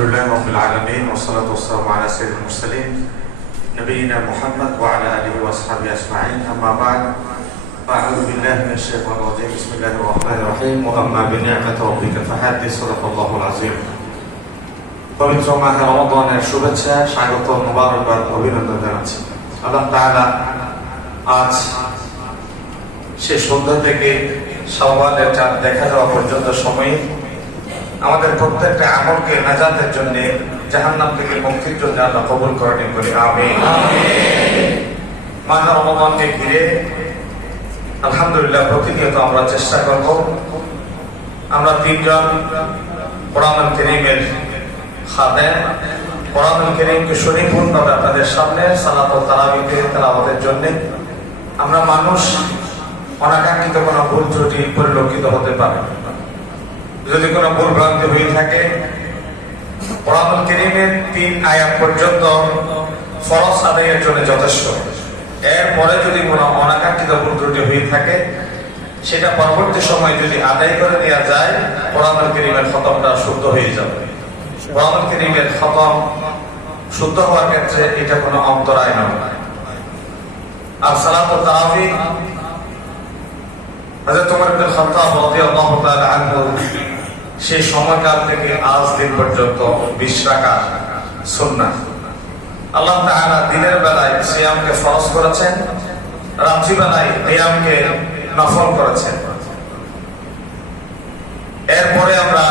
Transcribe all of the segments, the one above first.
لله رب العالمين والصلاة والسلام على سيد المرسلين نبينا محمد وعلى آله وأصحابه أجمعين أما بعد فأعوذ بالله من الشيطان الرجيم بسم الله الرحمن الرحيم وأما بنعمة ربك فحدث صدق الله العظيم পবিত্র মাহে রমাদানের শুভেচ্ছা স্বাগত মোবারকবাদ অভিনন্দন জানাচ্ছি। আল্লাহ তাআলা আজ সে সন্ধ্যা থেকে শাওয়ালের চাঁদ দেখা যাওয়া পর্যন্ত সময়ে আমাদের প্রত্যেকটা আমলকে নাজাতের জন্য জাহান্নাম থেকে মুক্তির জন্য আল্লাহ কবুল করেন বলে আমিন। মাহে রমাদানকে ঘিরে আলহামদুলিল্লাহ প্রতিনিয়ত আমরা চেষ্টা করব আমরা তিনজন কোরআনুল কারীমের খাদেম কোরআনুল কারীমকে শরীফভাবে আপনাদের সামনে সালাত ও তারাবিতে তেলাওয়াতের জন্য আমরা মানুষ অনাকাঙ্ক্ষিত কোনো ভুল ত্রুটি পরিলক্ষিত হতে পারে। যদি কোনো ভুল ভ্রান্তি হয়ে থাকে কোরআনুল কারীমের 3 আয়াত পর্যন্ত ফরজ আদায়ের জন্য যথেষ্ট। এরপরে যদি কোনো অনাকাঙ্ক্ষিত ভুল ত্রুটি হয়ে থাকে সেটা পরবর্তী সময় যদি আদায় করে দেওয়া যায় কোরআনুল কারীমের খতমটা শুদ্ধ হয়ে যাবে। কোরআনুল কারীমের খতম শুদ্ধ হওয়ার ক্ষেত্রে এটা কোনো অন্তরায় নয়। আর সালাত ও তারাবিহ হযরত ওমর ইবনে খাত্তাব রাদিয়াল্লাহু তাআলা আনহু সেই সময়কাল থেকে আজ দিন পর্যন্ত 20 রাকাত সুন্নাহ। আল্লাহ তাআলা দিনের বেলায় সিয়ামকে ফরজ করেছেন, রাত্রি বেলায় কিয়ামকে নফল করেছেন। এরপরে আমরা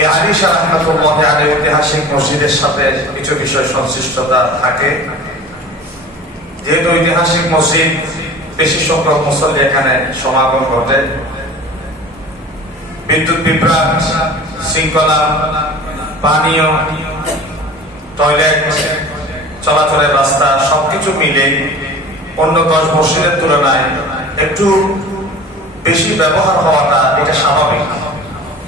এই আয়েশা রাহমাতুল্লাহি আলাইহা ঐতিহাসিক মসজিদের সাথে কিছু বিষয় সংশ্লিষ্টতা থাকে। যেহেতু ঐতিহাসিক মসজিদ বেশি সংখ্যক মুসল্লি এখানে সমাগম ঘটে, বিদ্যুৎ বিভ্রাট, শৃঙ্খলা, পানীয়, টয়লেট, চলাচলের রাস্তা সবকিছু মিলে অন্য 10 মসজিদের তুলনায় একটু বেশি ব্যবহার হওয়াটা এটা স্বাভাবিক।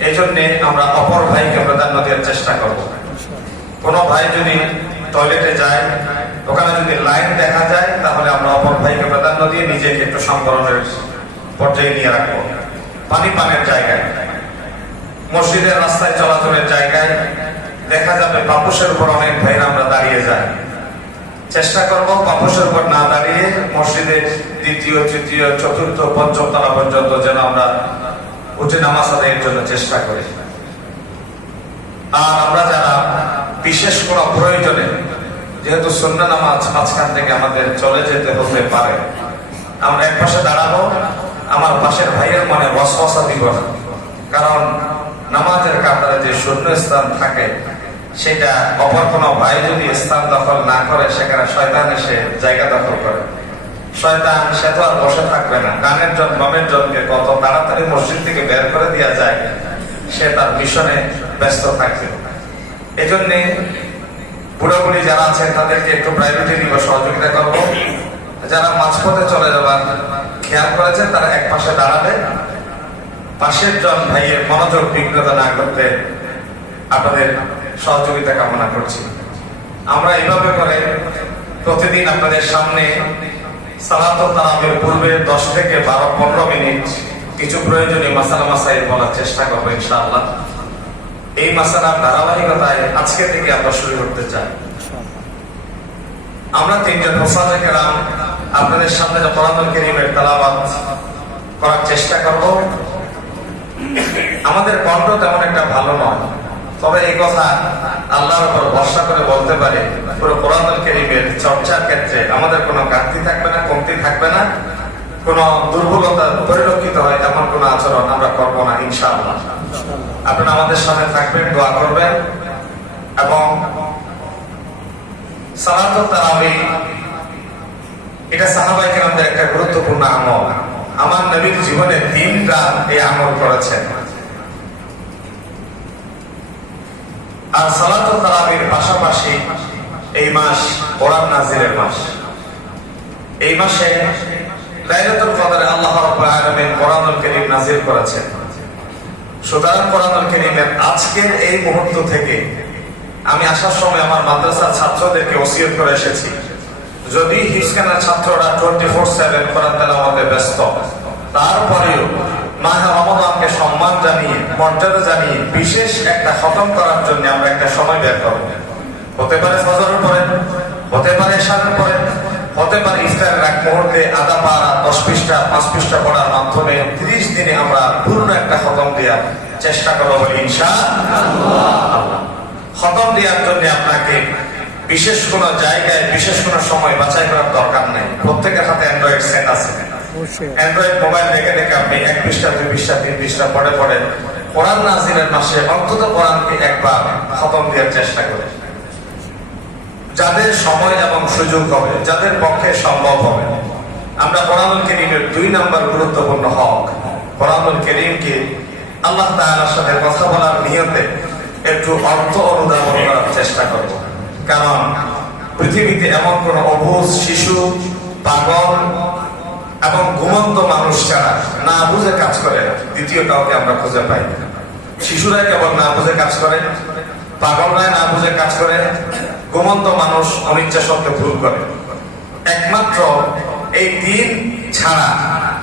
এই জন্যে আমরা অপর ভাইকে প্রাধান্য দেওয়ার চেষ্টা করব। কোনো ভাই যদি টয়লেটে যায় ওখানে যদি লাইন দেখা যায় তাহলে আমরা অপর ভাইকে প্রাধান্য দিয়ে নিজেকে একটু সংবরণের পর্যায়ে নিয়ে রাখবো। পানের জায়গায়, মসজিদের রাস্তায় চলাচলের জায়গায় দেখা যাবে পাপোশের উপর অনেক ভাইরা আমরা দাঁড়িয়ে যাই। চেষ্টা করব পাপোশের উপর না দাঁড়িয়ে মসজিদের 2য়, 3য়, 4র্থ, 5ম তলা পর্যন্ত যেন আমরা উঠে নামাজ আদায়ের জন্য চেষ্টা করি। আর আমরা যারা বিশেষ কোনো প্রয়োজনে যেহেতু সুন্নাহ নামাজ মাঝখান থেকে আমাদের চলে যেতে হতে পারে আমরা এক পাশে দাঁড়াবো, আমার পাশের ভাইয়ের মনে ওয়াসওয়াসা দিব না। কারণ নামাজের কাতারে যে শূন্য স্থান থাকে সেটা অপর কোনো ভাই যদি স্থান দখল না করে সেখানে শয়তান এসে জায়গা দখল করে। শয়তান সে তো আর বসে থাকবে না, ডানের জন বামের জনকে কত তাড়াতাড়ি মসজিদ থেকে বের করে দেওয়া যায় সে তার মিশনে ব্যস্ত থাকবে। এই জন্যে বুড়াবুড়ি যারা আছেন তাদেরকে একটু প্রাইভেটে নিব, সহযোগিতা করব। যারা মাঝপথে চলে যাবার খেয়াল করেছেন তারা এক পাশে দাঁড়াবে, পাশের জন ভাইয়ের মনোযোগ বিঘ্নতা না করতে আপনাদের সহযোগিতা কামনা করছি। আমরা এইভাবে করে প্রতিদিন আপনাদের সামনে সালাত ও তারাবির পূর্বে 10 থেকে 12-15 মিনিট কিছু প্রয়োজনীয় মাসালা মাসাইল বলার চেষ্টা করবো ইনশাআল্লাহ। এই মাসালার ধারাবাহিকতায় আজকে থেকে আমরা শুরু করতে চাই। আমরা 3জন মুফাজ্জির কেরাম আপনাদের সামনে যে কোরআনুল কারীমের তেলাওয়াত করার চেষ্টা করব। আমাদের কণ্ঠ তেমন একটা ভালো নয়, তবে এই কথা আল্লাহর উপর ভরসা করে বলতে পারে পুরো কোরআনুল কারীমের চর্চার ক্ষেত্রে আমাদের কোনো ঘাটতি থাকবে না, কমতি থাকবে না, কোনো দুর্বলতা পরিলক্ষিত হয় এমন কোনো আচরণ আমরা করবো না ইনশাআল্লাহ। আপনারা আমাদের সাথে থাকবেন, দোয়া করবেন। এবং সালাত ও তারাবিহ এটা সাহাবায়ে কেরামদের একটা গুরুত্বপূর্ণ আমল। আমার নবীর জীবনে 3 রাত এই আমল করেছেন। আর সালাত ও তারাবির পাশাপাশি এই মাস কোরআন নাজিলের মাস। এই মাসে লাইলাতুল কদরে আল্লাহ রাব্বুল আলামিন কোরআনুল কারীম নাজিল করেছেন। সুতরাং কোরআনুল কারীমের আজকের এই মুহূর্ত থেকে আমি আসার সময় আমার মাদ্রাসার ছাত্রদেরকে ওসিয়ত করে এসেছি, যদি হিফজখানার ছাত্ররা 24/7 কোরআন তেলাওয়াতে ব্যস্ত, তারপরেও মাহে রমাদানকে সম্মান জানিয়ে, মর্যাদা জানিয়ে বিশেষ একটা খতম করার জন্য আমরা একটা সময় বের করব। হতে পারে ফজরের পরে, হতে পারে ইশারের পরে, হতে পারে ইফতারের এক মুহূর্তে আধা পারা 10 পৃষ্ঠা 5 পৃষ্ঠা পড়ার মাধ্যমে 30 দিনে আমরা পূর্ণ একটা খতম দেওয়ার চেষ্টা করবো বলে ইনশাআল্লাহ। খতম দেওয়ার জন্য আপনাকে বিশেষ কোন জায়গায় বিশেষ কোন সময় বাছাই করার দরকার নেই। প্রত্যেকের হাতে অ্যান্ড্রয়েড সেট আছে। অ্যান্ড্রয়েড মোবাইল দেখে দেখে আপনি 1 পৃষ্ঠা 2 পৃষ্ঠা 3 পৃষ্ঠা পড়ে পড়ে কোরআন নাযিলের মাসে অন্তত কোরআনকে একবার খতম দেওয়ার চেষ্টা করেন। যাদের সময় এবং সুযোগ হবে, যাদের পক্ষে সম্ভব হবে, আমরা কোরআনুল কারীমের 2 নম্বর গুরুত্বপূর্ণ হক, কোরআনুল কারীমকে আল্লাহ তাআলার সাথে কথা বলার নিয়তে একটু অর্থ অনুধাবন করার চেষ্টা করব। কারণ পৃথিবীতে এমন কোন অবুঝ শিশু, পাগল এবং ঘুমন্ত মানুষ ছাড়া না বুঝে কাজ করে দ্বিতীয় কাউকে আমরা খুঁজে পাই না। শিশুরাই কেবল না বুঝে কাজ করে, পাগলরাই না বুঝে কাজ করে, ঘুমন্ত মানুষ অনিচ্ছা সত্ত্বে ভুল করে। একমাত্র এই 3 ছাড়া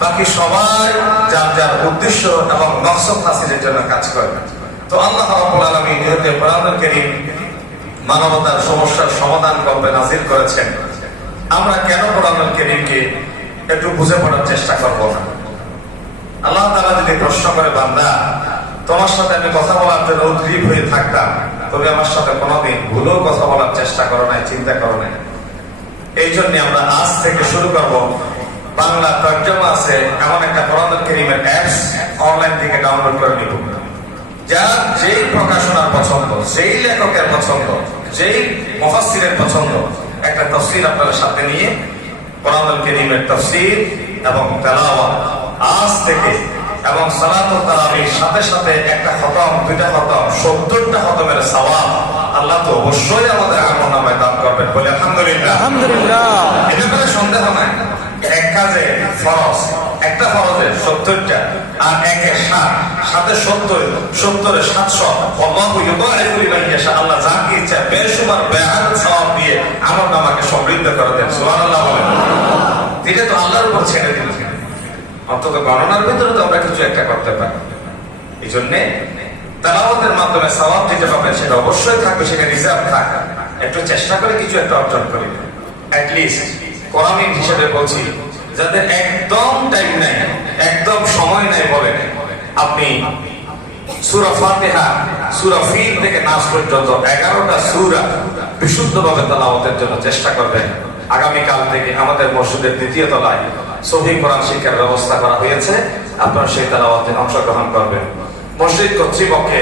বাকি সবাই যার যার উদ্দেশ্য এবং মকসদ হাসিলের জন্য কাজ করে। তো আল্লাহ রাব্বুল আলামিন যেহেতু কোরআনুল কারীম মানবতার সমস্যার সমাধান করবে নাযিল করেছেন, আমরা কেন কোরআনুল কারীমকে একটু বুঝে পড়ার চেষ্টা করব না? আল্লাহ তাআলা যদি প্রশ্ন করে, বান্দা তোমার সাথে আমি কথা বলার জন্য উদ্গ্রীব হয়ে থাকতাম, তবে আমার সাথে কোনোদিন ভুলেও কথা বলার চেষ্টা করো নাই, চিন্তা করো নাই। এই জন্য আমরা আজ থেকে শুরু করব, বাংলা তর্জমা আছে এমন একটা কোরআনুল কারীমের অ্যাপস অনলাইন থেকে ডাউনলোড করে নিব। যার যেই প্রকাশনার পছন্দ, যেই লেখকের পছন্দ, যেই মুফাসসিরের পছন্দ, একটা তাফসীর আপনাদের সাথে নিয়ে কোরআনুল কারীমের তাফসীর এবং তেলাওয়াত আজ থেকে এবং সালাতুত তারাবির সাথে সাথে একটা খতম, 2টা খতম, 70টা খতমের সওয়াব আল্লাহ তো অবশ্যই আমাদের আমলনামায় দান করবেন বলে আলহামদুলিল্লাহ। আলহামদুলিল্লাহ। এটা কোনো সন্দেহ নাই। এক কাজে ফরজ, একটা ফরজে 70টা, আর একে 7, 7 70, 70 700। আল্লাহু ইউদাইফু লিমান ইয়াশা, আল্লাহ যাকে ইচ্ছা বেশুমার বেআদ সওয়াব দিয়ে আমলনামাকে সমৃদ্ধ করে দেন। সুবহানাল্লাহ বলেন। এটা তো আল্লাহর উপর ছেড়ে দিলেন, অন্তত গণনার ভিতরে তো আমরা কিছু একটা করতে পারি। এই জন্যে তেলাওয়াতের মাধ্যমে সওয়াব দিতে পারবেন, সেটা অবশ্যই থাকবে, সেটা রিজার্ভ থাকবে। একটু চেষ্টা করে কিছু একটা অর্জন করি, অ্যাটলিস্ট কোরআনিক হিসেবে বলছি, যাদের একদম টাইম নাই, একদম সময় নাই, বলেন আপনি সূরা ফাতিহা, সূরা ফিল থেকে নাস পর্যন্ত 11টা সূরা বিশুদ্ধভাবে তেলাওয়াতের জন্য চেষ্টা করবেন। আগামীকাল থেকে আমাদের মসজিদের 2য় তলায় সহিহ কোরআন শিক্ষার ব্যবস্থা করা হয়েছে, আপনারা সেই তেলাওয়াতে অংশগ্রহণ করবেন। মসজিদ কর্তৃপক্ষে